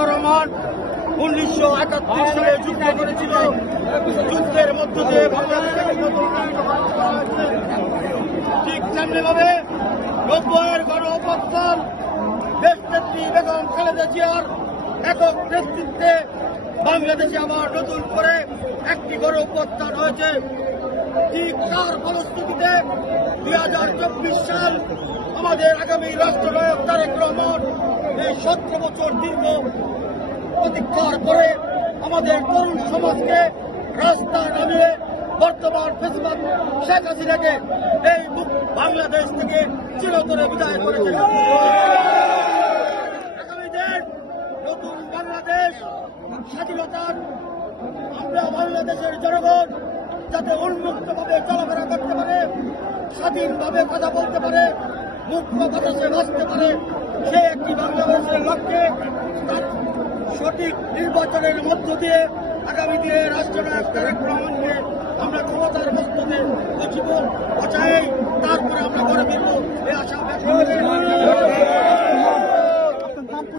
জিয়াউর রহমান 1978 সালে যুদ্ধ করেছিল। যুদ্ধের মধ্য দিয়ে বাংলাদেশের ঠিক তেমনিভাবে 90-এর গণ অভ্যুত্থান দেশনেত্রী বেগম খালেদা জিয়ার একক নেতৃত্বে বাংলাদেশে আবার নতুন করে একটি গণ অভ্যুত্থান হয়েছে। ঠিক তার ফলশ্রুতিতে 2024 সাল আমাদের আগামী রাষ্ট্রনায়ক তারেক রহমান এই 17 বছর দীর্ঘ প্রতীক্ষার পরে আমাদের তরুণ সমাজকে রাস্তায় নামিয়ে বর্তমান ফেসিবাদ শেখ হাসিনাকে এই বাংলাদেশ থেকে চিরতরে বিদায় করেছে। আগামী দিন নতুন বাংলাদেশ স্বাধীনতার আমরা বাংলাদেশের জনগণ যাতে উন্মুক্তভাবে চলাফেরা করতে পারে, স্বাধীনভাবে কথা বলতে পারে, মুক্ত বাতাসে বাঁচতে পারে, সে একটি বাংলাদেশের লক্ষ্যে সঠিক নির্বাচনের মধ্য দিয়ে আগামী দিনে রাষ্ট্রনায়ক তারেক রহমানকে আমরা ক্ষমতার মধ্যে বসাই